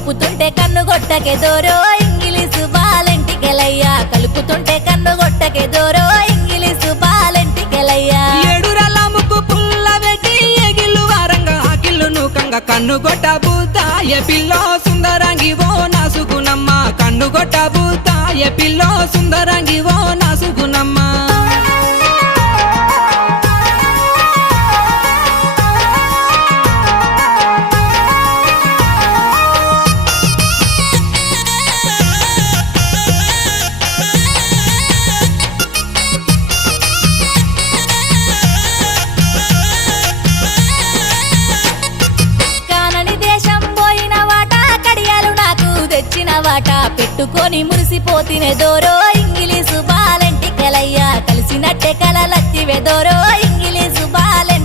కలుపుతుంటే కన్ను గొట్టకే దోరో ఇంగిలీసు బాలెంటికెలయ్యా కలుపుతుంటే కన్ను గొట్టకే దోరో ఇంగిలీసు బాలెంటికెలయ్యా ఏడురల ముక్కు పుల్ల పెట్టి ఎగిల్లు వారంగా ఆకిల్లును కంగ కన్ను గొట్ట బూతాయ పిల్లో సుందరంగి ఓ నాసుకునమ్మ కన్ను గొట్ట బూతాయ పిల్లో సుందరంగి ఓ నాసుకునమ్మ వాట పెట్టుకొని మురిసిపోతినే దోరో ఇంగిలీసు బాలెంటికెలయ్యా కలిసినట్టే కలలత్తివే దోరో ఇంగిలీసు బాలెంటికెలయ్యా